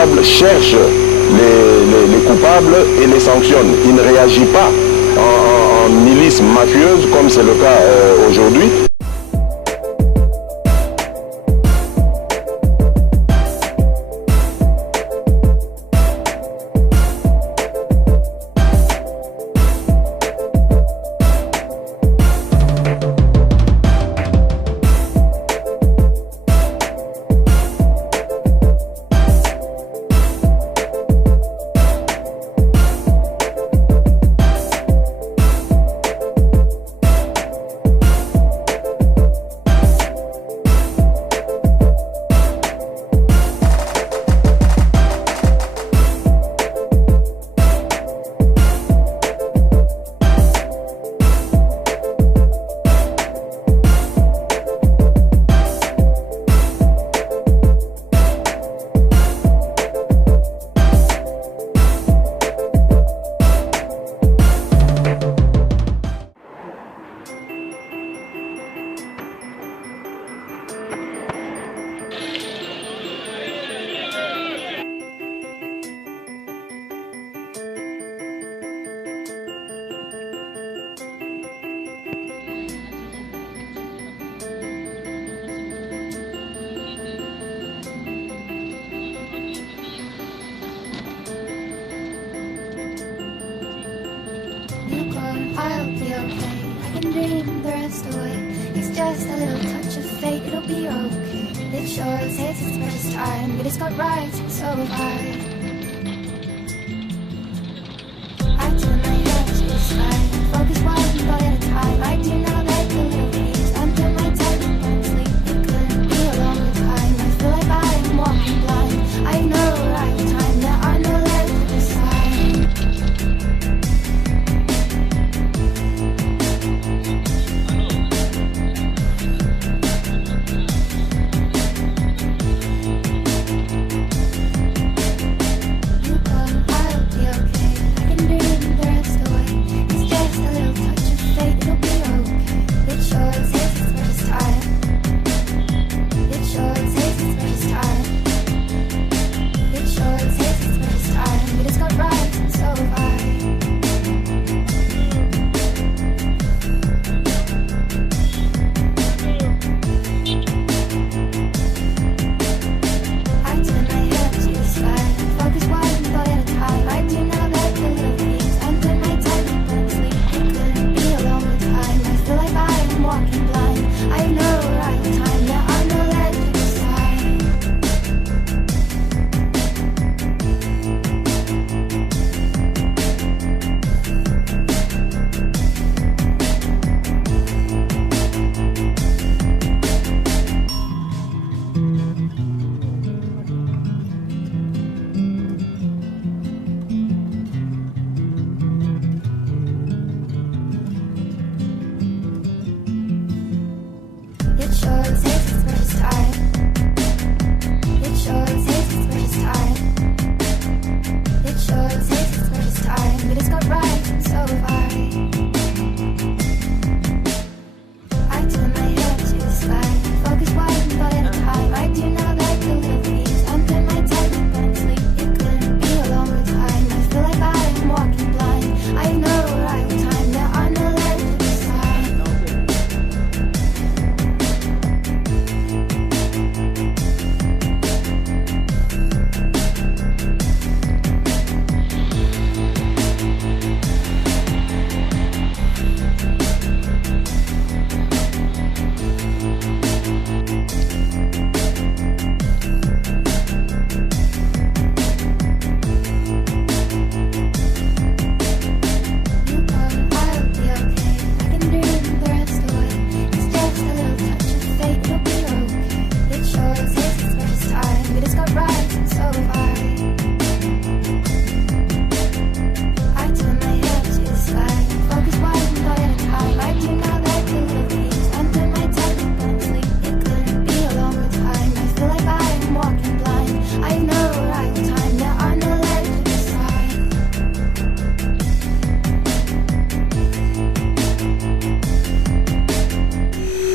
responsables cherche les coupables et les sanctionne. Il ne réagit pas en milice mafieuse comme c'est le cas aujourd'hui. I'll be okay. I can dream the rest away. It's just a little touch of fate. It'll be okay. It sure takes its precious time, but it's got right, so have I. I turn my head to the sky, focus one ball at a time. I do not let the little peace enter my time and sleep. It couldn't be a longer time. I feel like I'm walking blind. I have no right time. There are no left to decide.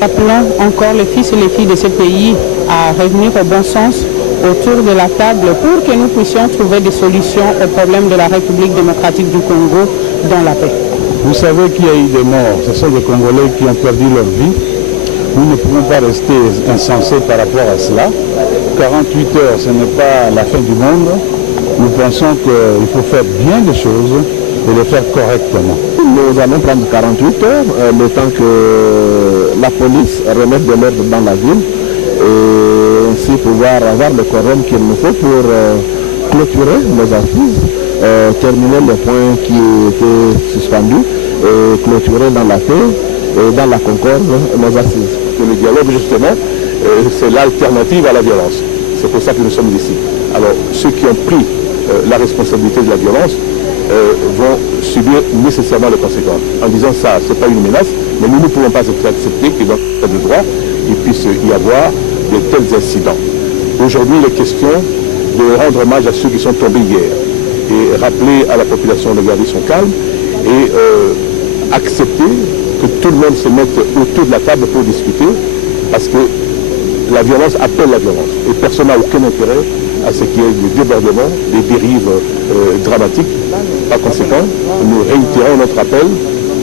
Appelons encore les fils et les filles de ce pays à revenir au bon sens autour de la table pour que nous puissions trouver des solutions aux problèmes de la République démocratique du Congo dans la paix. Vous savez qu'il y a eu des morts, ce sont des Congolais qui ont perdu leur vie. Nous ne pouvons pas rester insensés par rapport à cela. 48 heures, ce n'est pas la fin du monde. Nous pensons qu'il faut faire bien des choses et les faire correctement. Nous allons prendre 48 heures, le temps que la police remette de l'ordre dans la ville et ainsi pouvoir avoir le quorum qu'il nous faut pour clôturer nos assises, terminer les points qui étaient suspendus et clôturer dans la paix et dans la concorde nos assises. Le dialogue, justement, c'est l'alternative à la violence. C'est pour ça que nous sommes ici. Alors, ceux qui ont pris la responsabilité de la violence vont subir nécessairement les conséquences. En disant ça, ce n'est pas une menace, mais nous ne pouvons pas accepter que dans l'état de droit, il puisse y avoir de tels incidents. Aujourd'hui, il est question de rendre hommage à ceux qui sont tombés hier et rappeler à la population de garder son calme et accepter que tout le monde se mette autour de la table pour discuter, parce que la violence appelle la violence et personne n'a aucun intérêt à ce qu'il y ait des débordements, des dérives dramatiques. Par conséquent, nous réitérons notre appel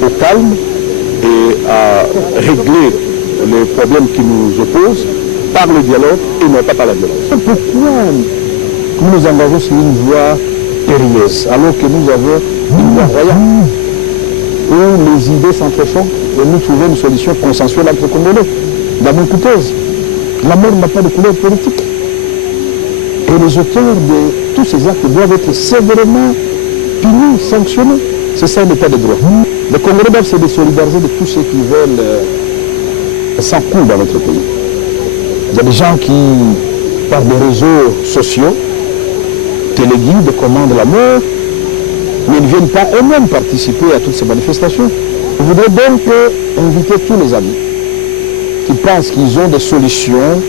au calme et à régler les problèmes qui nous opposent par le dialogue et non pas par la violence. Pourquoi nous nous engageons sur une voie périlleuse alors que nous avons une voie royale où les idées s'entrefont et nous trouvons une solution consensuelle entre Congolais? La main coûteuse. La mort n'a pas de couleur politique. Et les auteurs de tous ces actes doivent être sévèrement punis, sanctionnés. C'est ça l'état de droit. Les Congolais doivent se désolidariser de tous ceux qui veulent s'en couler dans notre pays. Il y a des gens qui, par des réseaux sociaux, téléguident, commandent la mort, mais ils ne viennent pas eux-mêmes participer à toutes ces manifestations. Je voudrais donc inviter tous les amis qui pensent qu'ils ont des solutions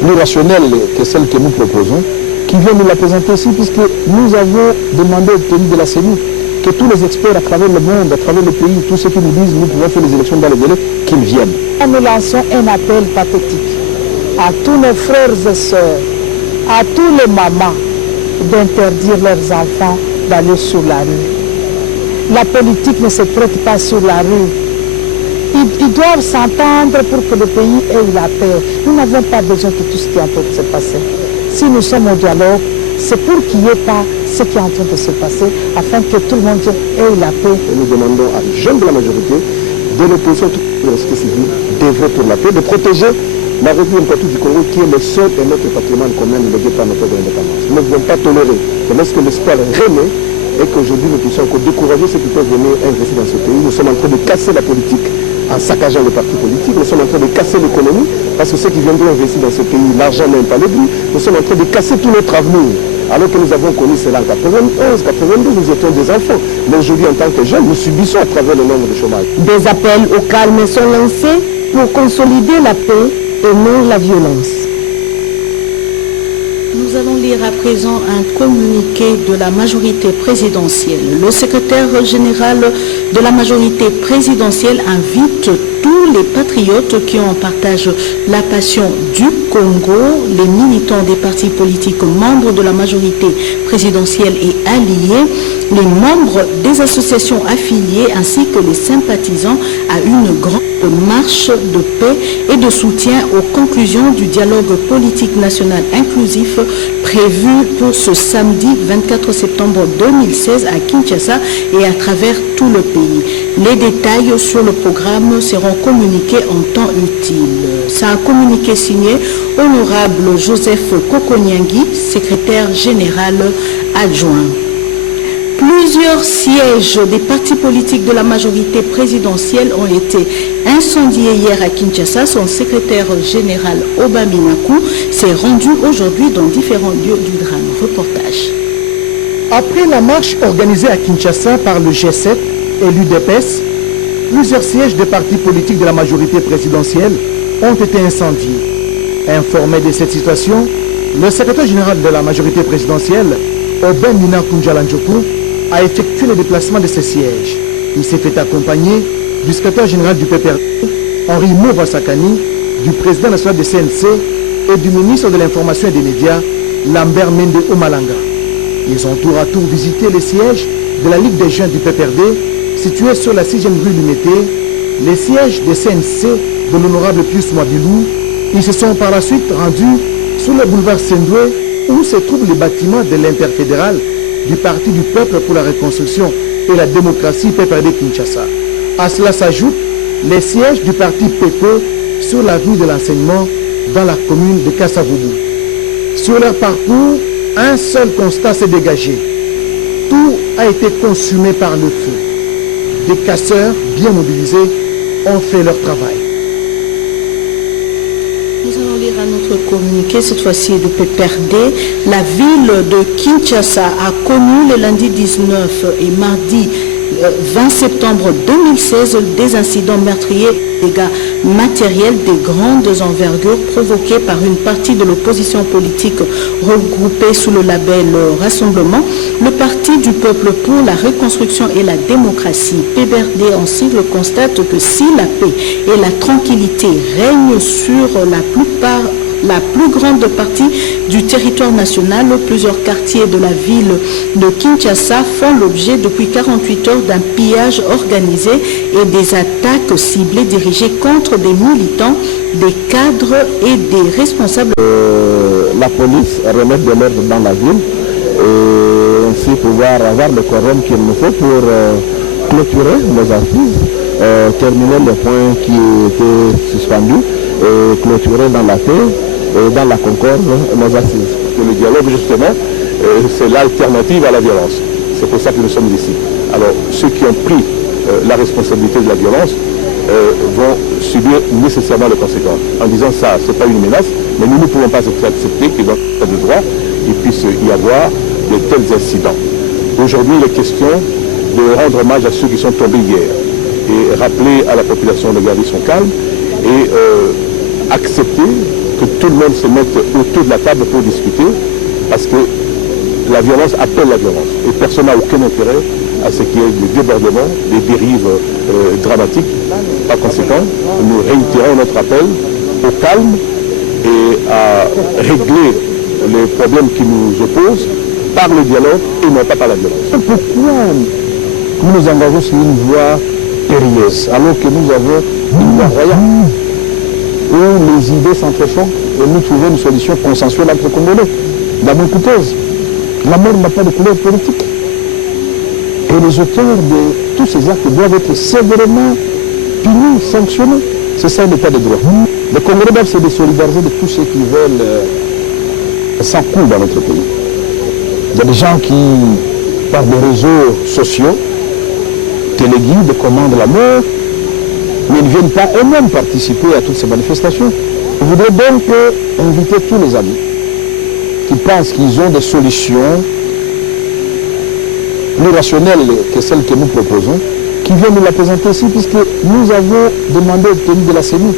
plus rationnelles que celles que nous proposons, qui viennent nous la présenter ici, puisque nous avons demandé au pays de la CENI que tous les experts à travers le monde, à travers le pays, tous ceux qui nous disent nous pouvons faire les élections dans le délai, qu'ils viennent. Nous lançons un appel pathétique à tous nos frères et sœurs, à tous les mamans, d'interdire leurs enfants d'aller sur la rue. La politique ne se traite pas sur la rue. Ils doivent s'entendre pour que le pays ait la paix. Nous n'avons pas besoin de tout ce qui est en train de se passer. Si nous sommes au dialogue, c'est pour qu'il n'y ait pas ce qui est en train de se passer, afin que tout le monde ait la paix. Et nous demandons à les jeunes de la majorité, de l'opposition, de la société civile, d'œuvrer pour la paix, de protéger la République démocratique du Congo, qui est le seul et notre patrimoine commun légué par notre indépendance. Nous ne pouvons pas tolérer que lorsque l'espoir renaît et qu'aujourd'hui nous puissions encore décourager ceux qui peuvent venir investir dans ce pays. Nous sommes en train de casser la politique en saccageant les partis politiques. Nous sommes en train de casser l'économie parce que ceux qui viendront investir dans ce pays, l'argent n'aime pas le bruit. Nous sommes en train de casser tout notre avenir. Alors que nous avons connu cela en 91, 92, nous étions des enfants. Mais aujourd'hui, en tant que jeunes, nous subissons à travers le nombre de chômage. Des appels au calme sont lancés pour consolider la paix et non la violence. Nous allons lire à présent un communiqué de la majorité présidentielle. Le secrétaire général de la majorité présidentielle invite tous les patriotes qui ont en partage la passion du Congo, les militants des partis politiques membres de la majorité présidentielle et alliés, les membres des associations affiliées ainsi que les sympathisants à une grande marche de paix et de soutien aux conclusions du dialogue politique national inclusif prévu pour ce samedi 24 septembre 2016 à Kinshasa et à travers tout le pays. Les détails sur le programme seront communiqués en temps utile. C'est un communiqué signé Honorable Joseph Kokonyangui, secrétaire général adjoint. Plusieurs sièges des partis politiques de la majorité présidentielle ont été incendiés hier à Kinshasa. Son secrétaire général Obaminaku s'est rendu aujourd'hui dans différents lieux du drame. Reportage. Après la marche organisée à Kinshasa par le G7 et l'UDPS, plusieurs sièges des partis politiques de la majorité présidentielle ont été incendiés. Informé de cette situation, le secrétaire général de la majorité présidentielle, Obaminaku Njalanjoku, a effectué le déplacement de ces sièges. Il s'est fait accompagner du secrétaire général du PPRD, Henri Mouva Sakani, du président national du CNC, et du ministre de l'Information et des Médias, Lambert Mende Omalanga. Ils ont tour à tour visité les sièges de la Ligue des jeunes du PPRD, situés sur la 6e rue Lumété, les sièges des CNC de l'honorable Pius Mwabilou. Ils se sont par la suite rendus sur le boulevard Sendoué, où se trouvent les bâtiments de l'interfédéral du Parti du Peuple pour la Reconstruction et la Démocratie PPRD Kinshasa. À cela s'ajoutent les sièges du Parti PP sur l'avenue de l'enseignement dans la commune de Kassavubu. Sur leur parcours, un seul constat s'est dégagé. Tout a été consumé par le feu. Des casseurs bien mobilisés ont fait leur travail. Nous allons lire un autre communiqué, cette fois-ci de PPRD. La ville de Kinshasa a connu le lundi 19 et mardi 20 septembre 2016 des incidents meurtriers et dégâts matériels de grandes envergures provoqués par une partie de l'opposition politique regroupée sous le label Rassemblement, le Parti du Peuple pour la Reconstruction et la Démocratie. PPRD en sigle constate que si la paix et la tranquillité règnent sur la plus grande partie du territoire national, plusieurs quartiers de la ville de Kinshasa font l'objet depuis 48 heures d'un pillage organisé et des attaques ciblées dirigées contre des militants, des cadres et des responsables. La police remettre de l'ordre dans la ville et ainsi pouvoir avoir le quorum qu'il nous faut pour clôturer nos assises, terminer le point qui était suspendu et clôturer dans la paix et dans la concorde nos assises. Le dialogue, justement, c'est l'alternative à la violence. C'est pour ça que nous sommes ici. Alors, ceux qui ont pris la responsabilité de la violence vont subir nécessairement les conséquences. En disant ça, ce n'est pas une menace, mais nous ne pouvons pas accepter que dans l'état de droit, il puisse y avoir de tels incidents. Aujourd'hui, il est question de rendre hommage à ceux qui sont tombés hier et rappeler à la population de garder son calme et accepter que tout le monde se mette autour de la table pour discuter, parce que la violence appelle la violence. Et personne n'a aucun intérêt à ce qu'il y ait des débordements, des dérives dramatiques. Par conséquent, nous réitérons notre appel au calme et à régler les problèmes qui nous opposent par le dialogue et non pas par la violence. Pourquoi nous nous engageons sur une voie périlleuse alors que nous avons une voie royale où les idées s'entrefont et nous trouvons une solution consensuelle entre Congolais? Dans mon hypothèse, la mort n'a pas de couleur politique. Et les auteurs de tous ces actes doivent être sévèrement punis, sanctionnés. C'est ça l'état de droit. Les Congolais doivent se désolidariser de tous ceux qui veulent sans coup dans notre pays. Il y a des gens qui, par des réseaux sociaux, téléguident, commandent la mort, mais ils ne viennent pas eux-mêmes participer à toutes ces manifestations. Je voudrais donc inviter tous les amis qui pensent qu'ils ont des solutions plus rationnelles que celles que nous proposons, qui viennent nous la présenter ici, puisque nous avons demandé l'obtenir de la CENI.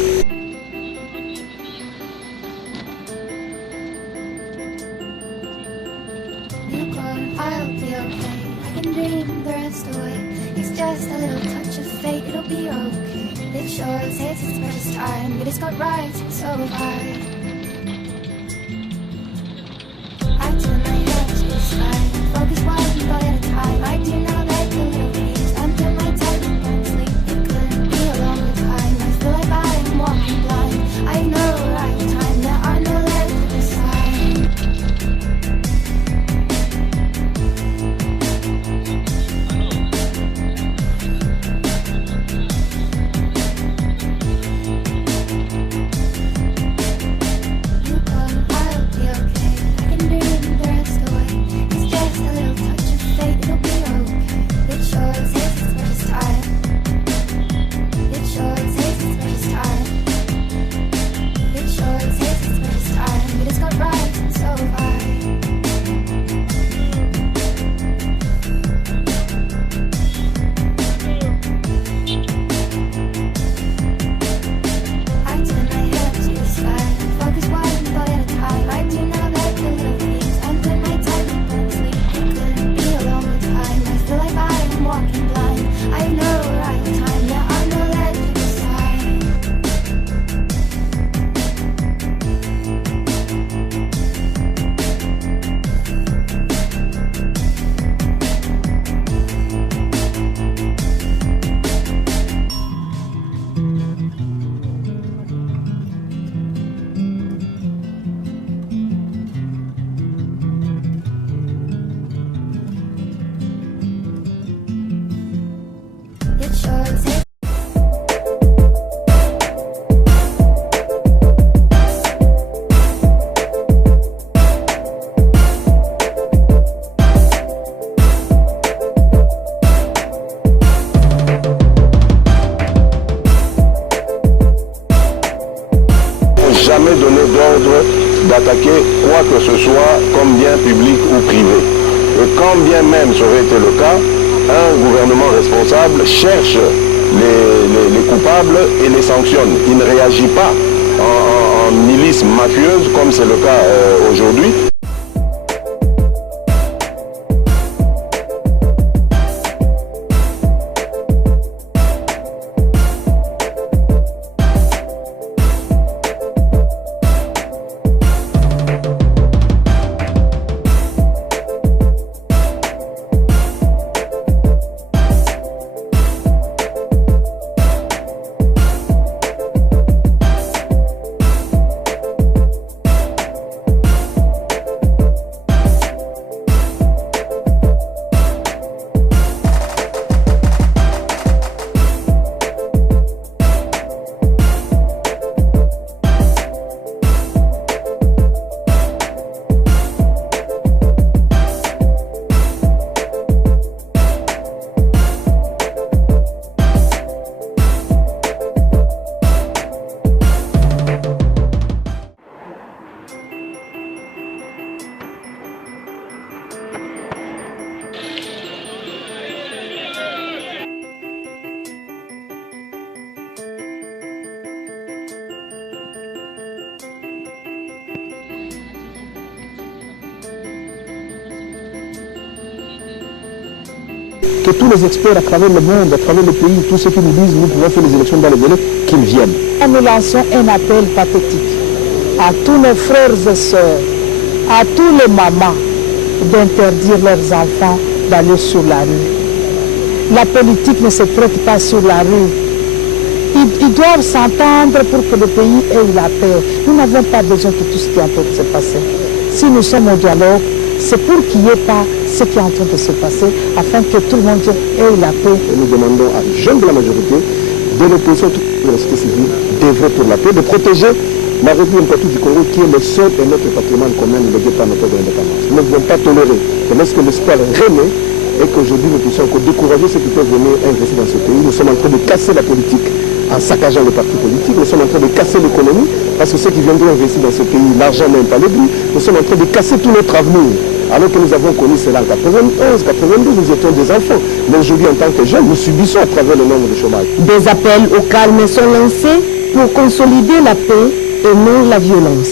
It sure takes. Jamais donné d'ordre d'attaquer quoi que ce soit comme bien public ou privé. Et quand bien même ça aurait été le cas, un gouvernement responsable cherche les coupables et les sanctionne. Il ne réagit pas en milice mafieuse comme c'est le cas aujourd'hui. Que tous les experts à travers le monde, à travers le pays, tous ceux qui nous disent nous pouvons faire les élections dans les délais, qu'ils viennent. Nous lançons un appel pathétique à tous nos frères et sœurs, à tous les mamans, d'interdire leurs enfants d'aller sur la rue. La politique ne se traite pas sur la rue. Ils doivent s'entendre pour que le pays ait la paix. Nous n'avons pas besoin de tout ce qui est en train de se passer. Si nous sommes au dialogue, c'est pour qu'il n'y ait pas ce qui est en train de se passer, afin que tout le monde ait la paix. Et nous demandons à les jeunes de la majorité, de l'opposition de la société civile, d'œuvrer pour la paix, de protéger la République du Congo, qui est le seul et notre patrimoine commun légué par notre indépendance. Nous ne pouvons pas tolérer que lorsque l'espoir renaît et qu'aujourd'hui nous puissions encore décourager ceux qui peuvent venir investir dans ce pays, nous sommes en train de casser la politique en saccageant les partis politiques, nous sommes en train de casser l'économie, parce que ceux qui viendront investir dans ce pays, l'argent n'aime pas le but, nous sommes en train de casser tout notre avenir. Alors que nous avons connu cela en 91, 92, nous étions des enfants. Mais aujourd'hui, en tant que jeunes, nous subissons à travers le nombre de chômage. Des appels au calme sont lancés pour consolider la paix et non la violence.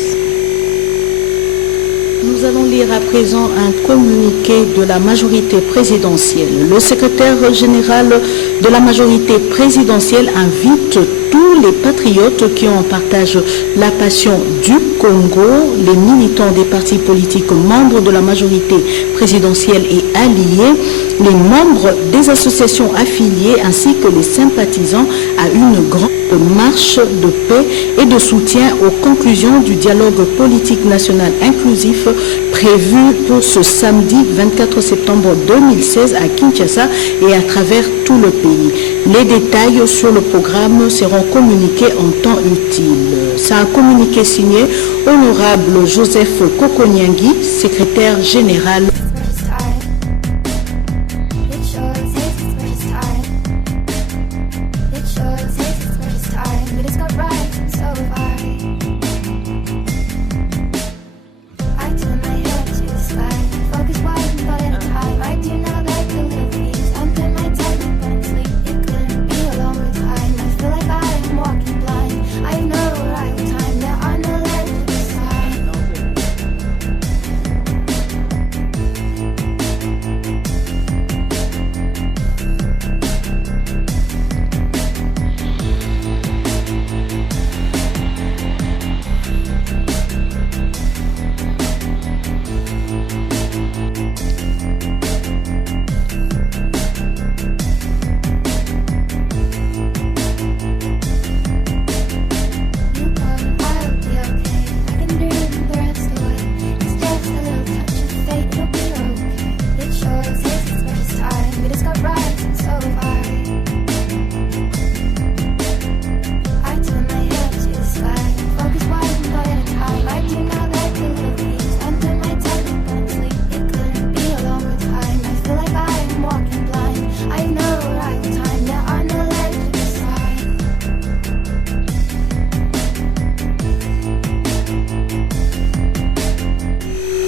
Nous allons lire à présent un communiqué de la majorité présidentielle. Le secrétaire général de la majorité présidentielle invite tous les patriotes qui en partagent la passion du Congo, les militants des partis politiques membres de la majorité présidentielle et alliés, les membres des associations affiliées ainsi que les sympathisants à une grande marche de paix et de soutien aux conclusions du dialogue politique national inclusif prévu pour ce samedi 24 septembre 2016 à Kinshasa et à travers tout le pays. Les détails sur le programme seront communiqués en temps utile. C'est un communiqué signé Honorable Joseph Kokonyangui, secrétaire général.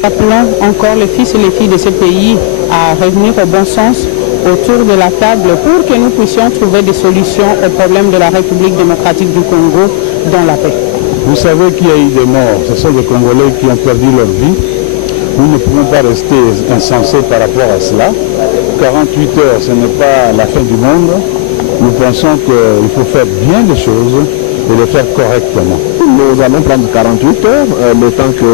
Appelons encore les fils et les filles de ce pays à revenir au bon sens autour de la table pour que nous puissions trouver des solutions aux problèmes de la République démocratique du Congo dans la paix. Vous savez qu'il y a eu des morts, ce sont des Congolais qui ont perdu leur vie. Nous ne pouvons pas rester insensés par rapport à cela. 48 heures, ce n'est pas la fin du monde. Nous pensons qu'il faut faire bien des choses et les faire correctement. Nous allons prendre 48 heures, le temps que